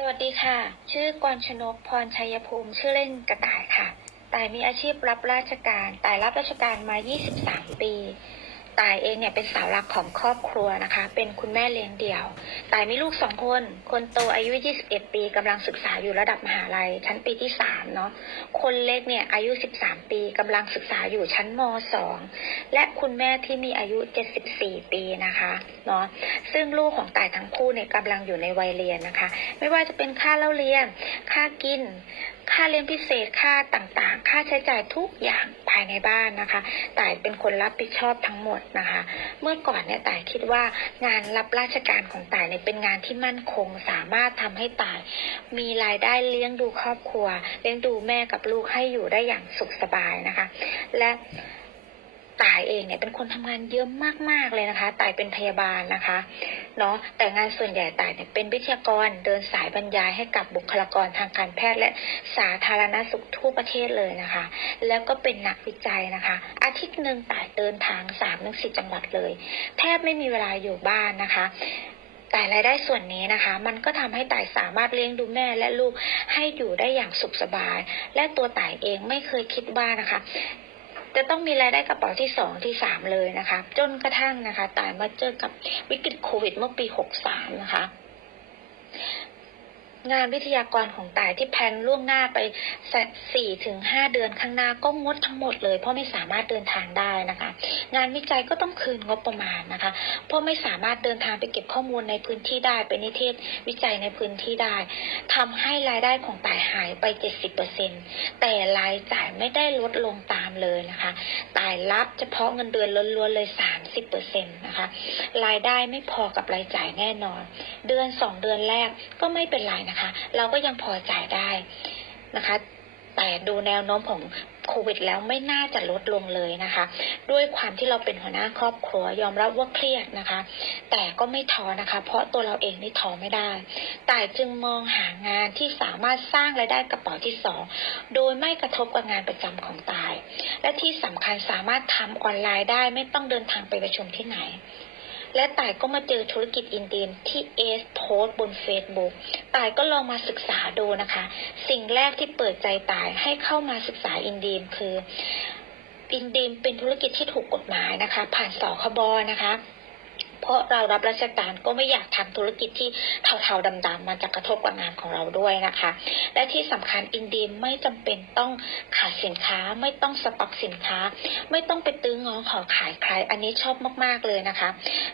สวัสดีค่ะ ชื่อกรชนกพรชัยภูมิ ชื่อเล่นกระต่ายค่ะ ต่ายมีอาชีพรับราชการ ต่ายรับราชการมา 23 ปี ตายเองเนี่ยเป็นสาวหลักของครอบครัวนะคะ เป็นคุณแม่เลี้ยงเดี่ยว ตายมีลูกสองคน คนโตอายุ 21 ปีกำลังศึกษาอยู่ระดับมหาลัย ชั้นปีที่3เนาะ คนเล็กเนี่ยอายุ 13 ปีกำลังศึกษาอยู่ชั้นม 2 และคุณแม่ที่มีอายุ 74 ปีนะคะเนาะ ซึ่งลูกของตายทั้งคู่เนี่ยกำลังอยู่ในวัยเรียนนะคะ ไม่ว่าจะเป็นค่าเล่าเรียน ค่ากิน ค่าเรียนพิเศษค่าต่างๆ ค่าใช้จ่ายทุกอย่างภายในบ้านนะคะต่ายเป็นคนรับผิดชอบทั้งหมดนะคะ เมื่อก่อนเนี่ยต่ายคิดว่างานรับราชการของต่ายเนี่ยเป็นงานที่มั่นคงสามารถทำให้ต่าย มีรายได้เลี้ยงดูครอบครัว เลี้ยงดูแม่กับลูกให้อยู่ได้อย่างสุขสบายนะคะ และ ต่ายเองเนี่ยเป็นคนทำงานเยอะมากๆเลยนะคะต่ายเป็นพยาบาลนะคะเนาะแต่งานส่วนใหญ่ต่ายเนี่ยเป็นวิทยากรเดินสายบรรยายให้กับบุคลากรทางการแพทย์และสาธารณสุขทั่วประเทศเลยนะคะ แล้วก็เป็นนักวิจัยนะคะ อาทิตย์หนึ่งต่ายเดินทางสามถึงสี่จังหวัดเลย แทบไม่มีเวลาอยู่บ้านนะคะแต่รายได้ส่วนนี้นะคะ มันก็ทำให้ต่ายสามารถเลี้ยงดูแม่และลูกให้อยู่ได้อย่างสุขสบาย และตัวต่ายเองไม่เคยคิดว่านะคะ จะต้องมีรายได้กระเป๋าที่สองที่สามเลยนะคะ จนกระทั่งนะคะตายมาเจอกับวิกฤตโควิดเมื่อปีหกสามนะคะ งานวิทยากรของต่ายที่แพลนล่วงหน้าไปสักสี่ถึงห้าเดือนข้างหน้าก็งดทั้งหมดเลย เพราะไม่สามารถเดินทางได้นะคะ งานวิจัยก็ต้องคืนงบประมาณนะคะ เพราะไม่สามารถเดินทางไปเก็บข้อมูลในพื้นที่ได้เป็นนิเทศวิจัยในพื้นที่ได้ทำให้รายได้ของต่ายหายไปเจ็ดสิบเปอร์เซ็นแต่รายจ่ายไม่ได้ลดลงตามเลยนะคะต่ายรับเฉพาะเงินเดือนล้วนๆเลย30%นะคะ รายได้ไม่พอกับรายจ่ายแน่นอน เดือนสองเดือนแรกก็ไม่เป็นไรนะคะเราก็ยังพอจ่ายได้นะคะ แต่ดูแนวโน้มของโควิดแล้วไม่น่าจะลดลงเลยนะคะ ด้วยความที่เราเป็นหัวหน้าครอบครัวยอมรับว่าเครียดนะคะ แต่ก็ไม่ท้อนะคะ เพราะตัวเราเองนี่ท้อไม่ได้ แต่จึงมองหางานที่สามารถสร้างรายได้กระเป๋าที่สองโดยไม่กระทบกับงานประจำของตาย และที่สำคัญสามารถทำออนไลน์ได้ไม่ต้องเดินทางไปประชุมที่ไหน และต่ายก็มาเจอธุรกิจอินเดียนที่เอสโพสบน Facebook ต่ายก็ลองมาศึกษาดูนะคะ สิ่งแรกที่เปิดใจต่ายให้เข้ามาศึกษาอินเดียนคืออินเดียนเป็นธุรกิจที่ถูกกฎหมายนะคะ ผ่านสคบนะคะ เพราะเรารับราชการก็ไม่อยากทำธุรกิจที่เทาๆดำๆมันจะกระทบกับงานของเราด้วยนะคะ และที่สำคัญอินเดียไม่จำเป็นต้องขายสินค้า ไม่ต้องสต็อกสินค้า ไม่ต้องไปตื้องอขอขายใคร อันนี้ชอบมาก ๆเลยนะคะ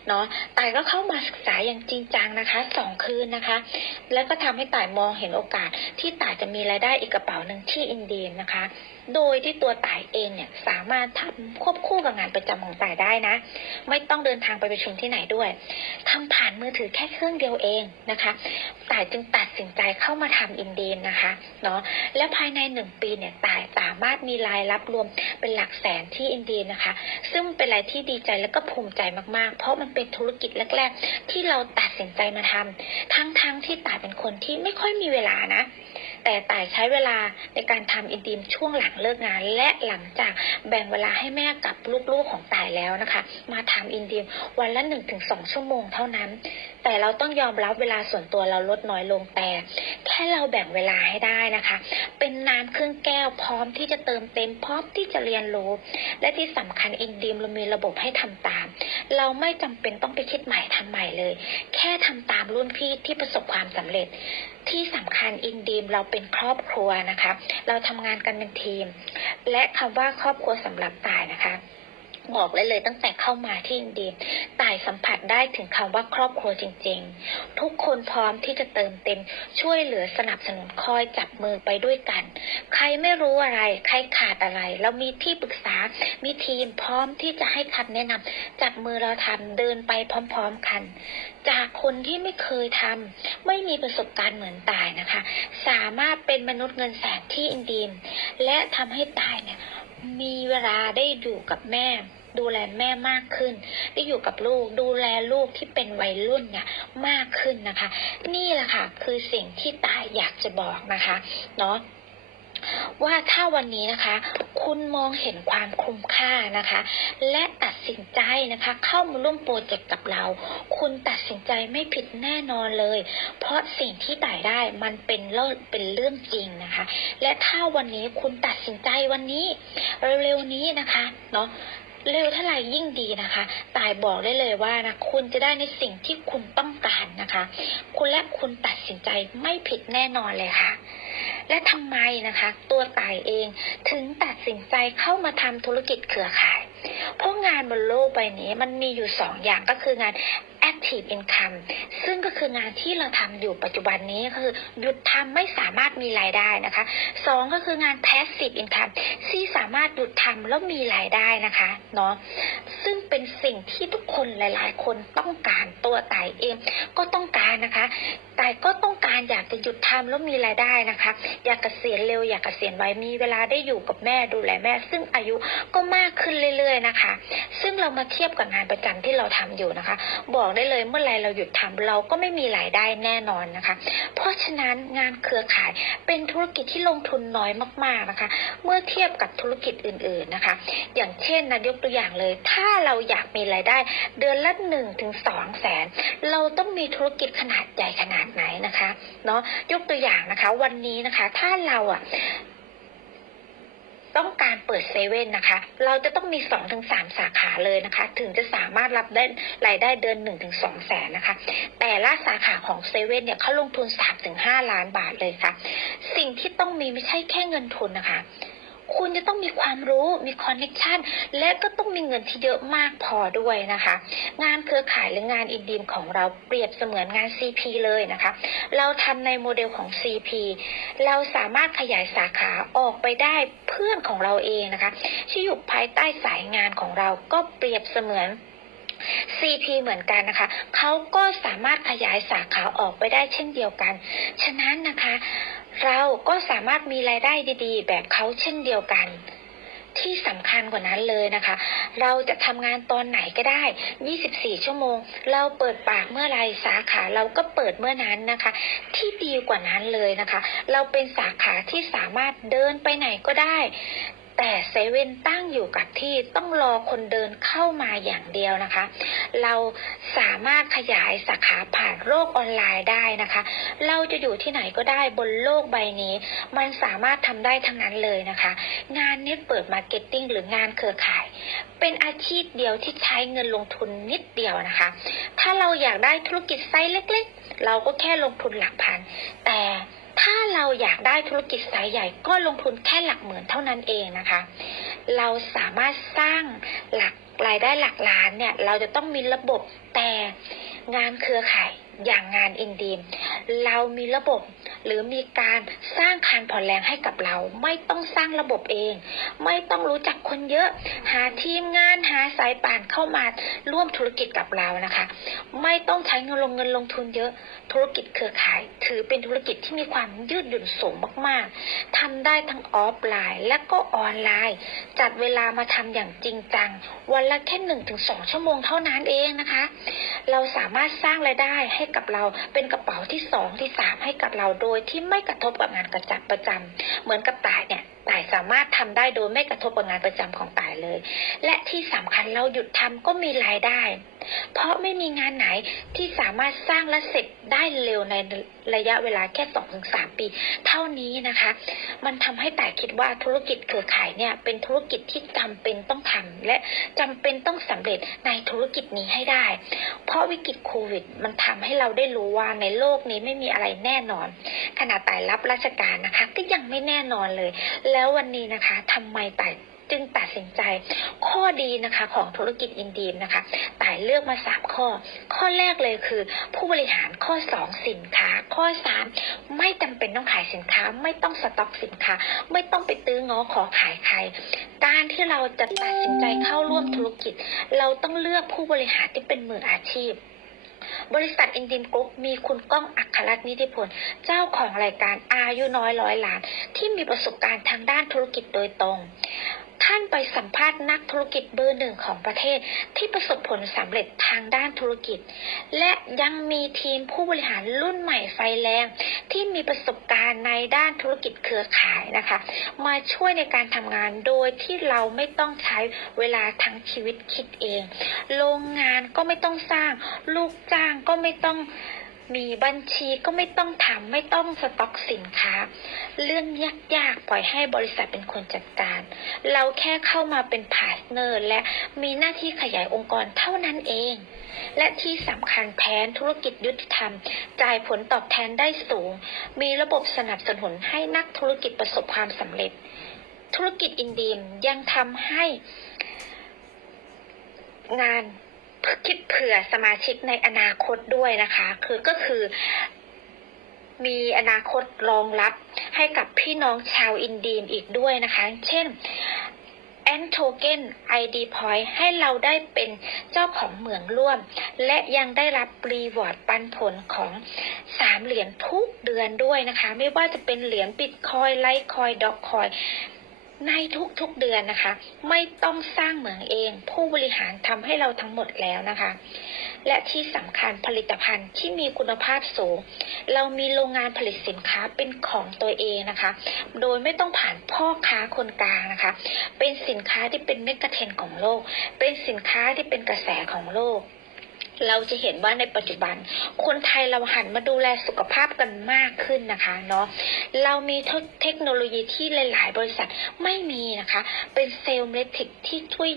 เนาะต่ายก็เข้ามาศึกษาอย่างจริงจังนะคะสองคืนนะคะ แล้วก็ทำให้ต่ายมองเห็นโอกาสที่ต่ายจะมีรายได้อีกกระเป๋าหนึ่งที่อินเดียนะคะ โดยที่ตัวต่ายเองเนี่ยสามารถทำควบคู่กับงานประจำของต่ายได้นะ ไม่ต้องเดินทางไปประชุมที่ไหนด้วยทำผ่านมือถือแค่เครื่องเดียวเองนะคะต่ายจึงตัดสินใจเข้ามาทำอินเดียนนะคะเนาะแล้วภายในหนึ่งปีเนี่ยต่ายสามารถมีรายรับรวมเป็นหลักแสนที่อินเดียนะคะ ซึ่งเป็นอะไรที่ดีใจและก็ภูมิใจมากๆ เพราะมันเป็นธุรกิจแรก ๆ ที่เราตัดสินใจมาทำทั้งๆทที่ต่ายเป็นคนที่ไม่ค่อยมีเวลานะ แต่ต่ายใช้เวลาในการทำอินทีมช่วงหลังเลิกงาน และหลังจากแบ่งเวลาให้แม่กับลูกๆของต่ายแล้วนะคะ มาทำอินทีมวันละหนึ่งถึงสองชั่วโมงเท่านั้น แต่เราต้องยอมรับเวลาส่วนตัวเราลดน้อยลงแต่ แค่เราแบ่งเวลาให้ได้นะคะ เป็นน้ำเครึ่องแก้วพร้อมที่จะเติมเต็มพร้อมที่จะเรียนรู้ และที่สำคัญอินดีมเรามีระบบให้ทำตาม เราไม่จำเป็นต้องไปคิดใหม่ทำใหม่เลย แค่ทำตามรุ่นพี่ที่ประสบความสำเร็จ ที่สำคัญอินดีมเราเป็นครอบครัวนะคะ เราทำงานกันเป็นทีม และคำว่าครอบครัวสำหรับตายนะคะ บอกเลยเลยตั้งแต่เข้ามาที่อินเดียต่ายสัมผัสได้ถึงคำว่าครอบครัวจริง ๆ ทุกคนพร้อมที่จะเติมเต็ม ช่วยเหลือสนับสนุนคอยจับมือไปด้วยกัน ใครไม่รู้อะไร ใครขาดอะไร เรามีที่ปรึกษา มีทีมพร้อมที่จะให้คำแนะนำจับมือเราทำเดินไปพร้อม ๆ กัน จากคนที่ไม่เคยทำไม่มีประสบการณ์เหมือนตายนะคะ สามารถเป็นมนุษย์เงินแสนที่อินเดียและทำให้ตายเนี่ย มีเวลาได้อยู่กับแม่ ดูแลแม่มากขึ้น ได้อยู่กับลูก ดูแลลูกที่เป็นวัยรุ่นเนี่ยมากขึ้นนะคะ นี่แหละค่ะ คือสิ่งที่ตายอยากจะบอกนะคะ เนาะ ว่าถ้าวันนี้นะคะ คุณมองเห็นความคุ้มค่านะคะ และตัดสินใจนะคะ เข้ามาร่วมโปรเจกต์กับเรา คุณตัดสินใจไม่ผิดแน่นอนเลย เพราะสิ่งที่ต่ายได้มันเป็นเรื่องเป็นเรื่องจริงนะคะ และถ้าวันนี้คุณตัดสินใจวันนี้เร็วๆนี้นะคะเนาะเร็วเท่าไหร่ยิ่งดีนะคะ ตายบอกได้เลยว่านะ คุณจะได้ในสิ่งที่คุณต้องการนะคะ คุณและคุณตัดสินใจไม่ผิดแน่นอนเลยค่ะ และทำไมนะคะ ตัวต่ายเองถึงตัดสินใจเข้ามาทำธุรกิจเครือข่าย เพราะงานบนโลกใบนี้มันมีอยู่สองอย่างก็คืองาน active income ซึ่งก็คืองานที่เราทำอยู่ปัจจุบันนี้ก็คือหยุดทำไม่สามารถมีรายได้นะคะสองก็คืองาน passive income ที่สามารถหยุดทำแล้วมีรายได้นะคะเนาะซึ่งเป็นสิ่งที่ทุกคนหลาย ๆ คนต้องการตัวต่ายเองก็ต้องการนะคะแต่ก็ต้องการอยากจะหยุดทำแล้วมีรายได้นะคะ อยากเกษียณเร็วอยากเกษียณไวมีเวลาได้อยู่กับแม่ดูแลแม่ ซึ่งอายุก็มากขึ้นเรื่อย ๆนะคะ ซึ่งเรามาเทียบกับงานประจำที่เราทำอยู่นะคะ บอกได้เลยเมื่อไรเราหยุดทำเราก็ไม่มีรายได้แน่นอนนะคะ เพราะฉะนั้นงานเครือข่ายเป็นธุรกิจที่ลงทุนน้อยมากๆนะคะ เมื่อเทียบกับธุรกิจอื่นๆนะคะ อย่างเช่นนะยกตัวอย่างเลย ถ้าเราอยากมีรายได้ เดือนละหนึ่งถึงสองแสนเราต้องมีธุรกิจขนาดใหญ่ขนาดไหนนะคะเนาะยกตัวอย่างนะคะ วันนี้นะคะ ถ้าเราอะต้องการเปิดเซเว่นนะคะ เราจะต้องมีสองถึงสามสาขาเลยนะคะ ถึงจะสามารถรับได้รายได้เดือนหนึ่งถึงสองแสนนะคะ แต่ละสาขาของเซเว่นเนี่ยเขาลงทุนสามถึงห้าล้านบาทเลยค่ะ สิ่งที่ต้องมีไม่ใช่แค่เงินทุนนะคะ คุณจะต้องมีความรู้มีคอนเน c ชันและก็ต้องมีเงินที่เยอะมากพอด้วยนะคะ งานเครือข่ายหรืองานอินดีมของเราเปรียบเสมือนงาน CP เลยนะคะ เราทำในโมเดลของ CP เราสามารถขยายสาขาออกไปได้เพื่อนของเราเองนะคะที่อยู่ภายใต้สายงานของเราก็เปรียบเสมือน CP เหมือนกันนะคะ เขาก็สามารถขยายสาขาออกไปได้เช่นเดียวกัน ฉะนั้นนะคะ เราก็สามารถมีรายได้ดีๆ แบบเขาเช่นเดียวกัน ที่สำคัญกว่านั้นเลยนะคะ เราจะทำงานตอนไหนก็ได้ 24 ชั่วโมง เราเปิดปากเมื่อไรสาขาเราก็เปิดเมื่อนั้นนะคะ ที่ดีกว่านั้นเลยนะคะ เราเป็นสาขาที่สามารถเดินไปไหนก็ได้ แต่เซเว่นตั้งอยู่กับที่ต้องรอคนเดินเข้ามาอย่างเดียวนะคะ เราสามารถขยายสาขาผ่านโลกออนไลน์ได้นะคะ เราจะอยู่ที่ไหนก็ได้บนโลกใบนี้ มันสามารถทำได้ทั้งนั้นเลยนะคะ งานเน็ตเปิดมาร์เก็ตติ้งหรืองานเครือข่าย เป็นอาชีพเดียวที่ใช้เงินลงทุนนิดเดียวนะคะ ถ้าเราอยากได้ธุรกิจไซส์เล็ก ๆ เราก็แค่ลงทุนหลักพันแต่ ถ้าเราอยากได้ธุรกิจสายใหญ่ก็ลงทุนแค่หลักหมื่นเท่านั้นเองนะคะ เราสามารถสร้างหลักรายได้หลักล้านเนี่ย เราจะต้องมีระบบแต่งานเครือข่าย อย่างงานอินดีมเรามีระบบหรือมีการสร้างคานผ่อนแรงให้กับเรา ไม่ต้องสร้างระบบเอง ไม่ต้องรู้จักคนเยอะ หาทีมงานหาสายป่านเข้ามาร่วมธุรกิจกับเรานะคะ ไม่ต้องใช้เงินลงเงินลงทุนเยอะ ธุรกิจเครือข่าย ถือเป็นธุรกิจที่มีความยืดหยุ่นสูงมากๆทำได้ทั้งออฟไลน์ และก็ออนไลน์ จัดเวลามาทำอย่างจริงจัง วันละแค่หนึ่งถึงสองชั่วโมงเท่านั้นเองนะคะ เราสามารถสร้างรายได้ให้ให้กับเรา เป็นกระเป๋าที่สองที่สามให้กับเราโดยที่ไม่กระทบกับงานกระจับประจำเหมือนกับต่ายเนี่ยต่ายสามารถทำได้โดยไม่กระทบกับงานประจำของต่ายเลย และที่สำคัญเราหยุดทำก็มีรายได้ เพราะไม่มีงานไหนที่สามารถสร้างและเสร็จ ได้เร็วในระยะเวลาแค่สองถึงสามปี เท่านี้นะคะ มันทำให้ต่คิดว่าธุรกิจเครือข่ายเนี่ยเป็นธุรกิจที่จำเป็นต้องทำและจำเป็นต้องสำเร็จในธุรกิจนี้ให้ได้ เพราะวิกฤตโควิด มันทำให้เราได้รู้ว่าในโลกนี้ไม่มีอะไรแน่นอน ขณะต่รับราชการนะคะ ก็ยังไม่แน่นอนเลย แล้ววันนี้นะคะทำไมต่ จึงตัดสินใจ ข้อดีนะคะของธุรกิจอินดีมนะคะต่ายเลือกมาสามข้อ ข้อแรกเลยคือ ผู้บริหารข้อสองสินค้า ข้อสามไม่จำเป็นต้องขายสินค้า ไม่ต้องสต็อกสินค้า ไม่ต้องไปตื้อง้อขอขายใคร การที่เราจะตัดสินใจเข้าร่วมธุรกิจ เราต้องเลือกผู้บริหารที่เป็นมืออาชีพบริษัทอินดิมกรุ๊ปมีคุณก้องอัครรัตน์นิติพล เจ้าของรายการอายุน้อยร้อยล้าน ที่มีประสบการณ์ทางด้านธุรกิจโดยตรง ท่านไปสัมภาษณ์นักธุรกิจเบอร์หนึ่งของประเทศที่ประสบผลสำเร็จทางด้านธุรกิจ และยังมีทีมผู้บริหารรุ่นใหม่ไฟแรงที่มีประสบการณ์ในด้านธุรกิจเครือข่ายนะคะ มาช่วยในการทำงานโดยที่เราไม่ต้องใช้เวลาทั้งชีวิตคิดเอง โรงงานก็ไม่ต้องสร้าง ลูกจ้างก็ไม่ต้อง มีบัญชีก็ไม่ต้องทำไม่ต้องสต็อกสินค้า เรื่องยากๆปล่อยให้บริษัทเป็นคนจัดการ เราแค่เข้ามาเป็นพาร์ทเนอร์และมีหน้าที่ขยายองค์กรเท่านั้นเอง และที่สำคัญแผนธุรกิจยุติธรรม จ่ายผลตอบแทนได้สูง มีระบบสนับสนุนให้นักธุรกิจประสบความสำเร็จ ธุรกิจอินดีมยังทำให้งาน คิดเผื่อสมาชิกในอนาคตด้วยนะคะ คือก็คือมีอนาคตรองรับให้กับพี่น้องชาวอินเดียอีกด้วยนะคะ เช่นแอนโทเกน ID Point ให้เราได้เป็นเจ้าของเหมืองร่วม และยังได้รับรีวอร์ดปันผลของ3เหรียญทุกเดือนด้วยนะคะ ไม่ว่าจะเป็นเหรียญบิตคอยไลท์คอยด็อกคอย ในทุกๆเดือนนะคะ ไม่ต้องสร้างเหมืองเอง ผู้บริหารทำให้เราทั้งหมดแล้วนะคะ และที่สำคัญผลิตภัณฑ์ที่มีคุณภาพสูง เรามีโรงงานผลิตสินค้าเป็นของตัวเองนะคะ โดยไม่ต้องผ่านพ่อค้าคนกลางนะคะ เป็นสินค้าที่เป็นเมกะเทรนของโลก เป็นสินค้าที่เป็นกระแสของโลก เราจะเห็นว่าในปัจจุบัน คนไทยเราหันมาดูแลสุขภาพกันมากขึ้นนะคะเนาะเรามีเทคโนโลยีที่หลาย ๆ บริษัทไม่มีนะคะ เป็นเซลล์เมทิกที่ช่วย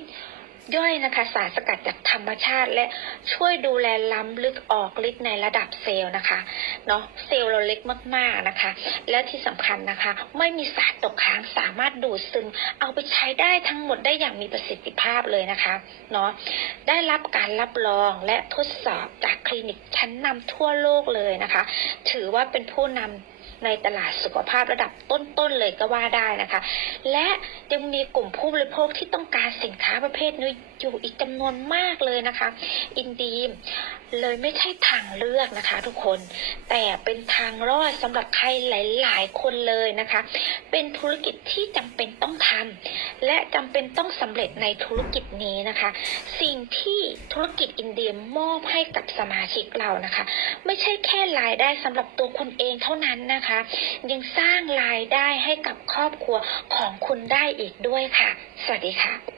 ย่อยนะคะ สารสกัดจากธรรมชาติและช่วยดูแลล้ำลึกออกฤทธิ์ในระดับเซลล์นะคะเนาะเซลล์เราเล็กมากๆนะคะ และที่สำคัญนะคะ ไม่มีสารตกค้างสามารถดูดซึมเอาไปใช้ได้ทั้งหมดได้อย่างมีประสิทธิภาพเลยนะคะเนาะได้รับการรับรองและทดสอบจากคลินิกชั้นนำทั่วโลกเลยนะคะ ถือว่าเป็นผู้นำ ในตลาดสุขภาพระดับต้นๆเลยก็ว่าได้นะคะ และยังมีกลุ่มผู้บริโภคที่ต้องการสินค้าประเภทนี้อยู่อีกจำนวนมากเลยนะคะ อินดีมเลยไม่ใช่ทางเลือกนะคะ ทุกคนแต่เป็นทางรอดสำหรับใครหลาย ๆ คนเลยนะคะ เป็นธุรกิจที่จำเป็นต้องทำและจำเป็นต้องสำเร็จในธุรกิจนี้นะคะ สิ่งที่ธุรกิจอินเดียมอบให้กับสมาชิกเรานะคะ ไม่ใช่แค่รายได้สำหรับตัวคุณเองเท่านั้นนะคะ ยังสร้างรายได้ให้กับครอบครัวของคุณได้อีกด้วยค่ะ สวัสดีค่ะ